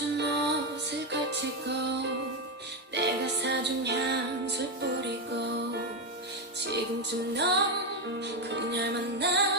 사준 옷을 걸치고 내가 사준 향수 뿌리고 지금쯤 넌 그녀만 나